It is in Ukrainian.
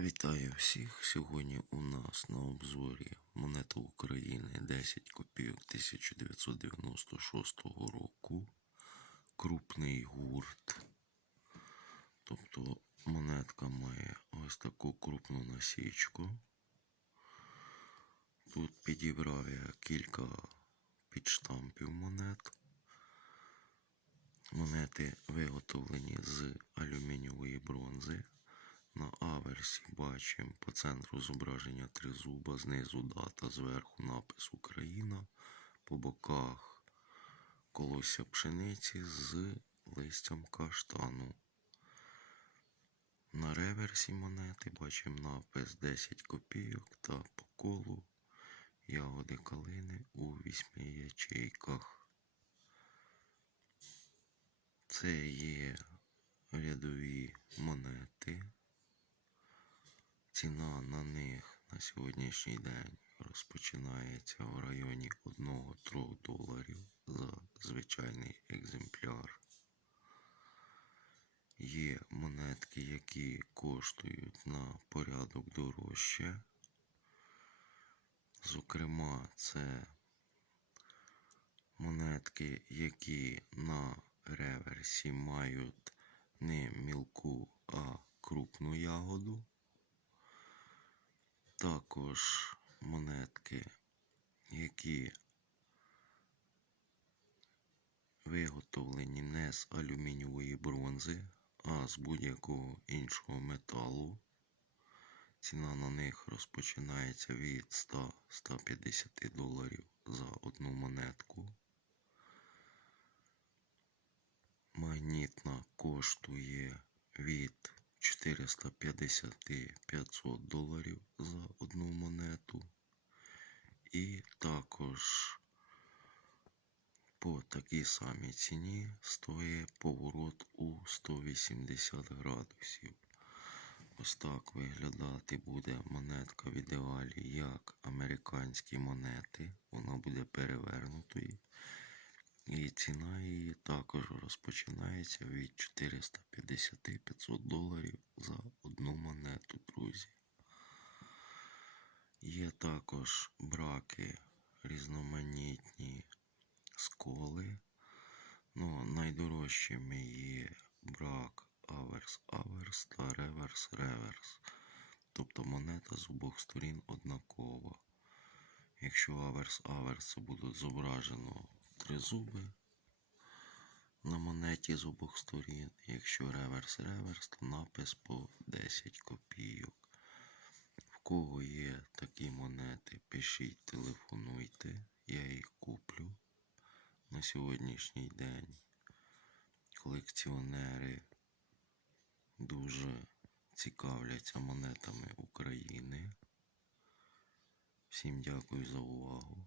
Вітаю всіх! Сьогодні у нас на обзорі монета України 10 копійок 1996 року. Крупний гурт. Тобто монетка має ось таку крупну насічку. Тут підібрав я кілька підштампів монет. Монети виготовлені з алюмінієвої бронзи. На аверсі бачимо по центру зображення тризуба, знизу дата, зверху напис Україна, по боках колосся пшениці з листям каштану. На реверсі монети бачимо напис 10 копійок та по колу ягоди калини у вісьми ячейках. Це є рядові монети. Ціна на них на сьогоднішній день розпочинається в районі 1-3 доларів за звичайний екземпляр. Є монетки, які коштують на порядок дорожче. Зокрема, це монетки, які на реверсі мають не мілку, а крупну ягоду. Також монетки, які виготовлені не з алюмінієвої бронзи, а з будь-якого іншого металу. Ціна на них розпочинається від 100-150 доларів за одну монетку. Магнітна коштує від 450-500 доларів за одну монету. І також по такій самій ціні стоїть поворот у 180 градусів. Ось так виглядати буде монетка в ідеалі як американські монети. Вона буде перевернутою. І ціна її також розпочинається від 450-500 доларів за одну монету, друзі. Є також браки різноманітні сколи. Ну, найдорожчими є брак аверс аверс та реверс реверс. Тобто монета з обох сторін однакова. Якщо аверс аверс буде зображено три зуби на монеті з обох сторін. Якщо реверс реверс, то напис по 10 копійок. В кого є такі монети, пишіть, телефонуйте, я їх куплю на сьогоднішній день. Колекціонери дуже цікавляться монетами України. Всім дякую за увагу.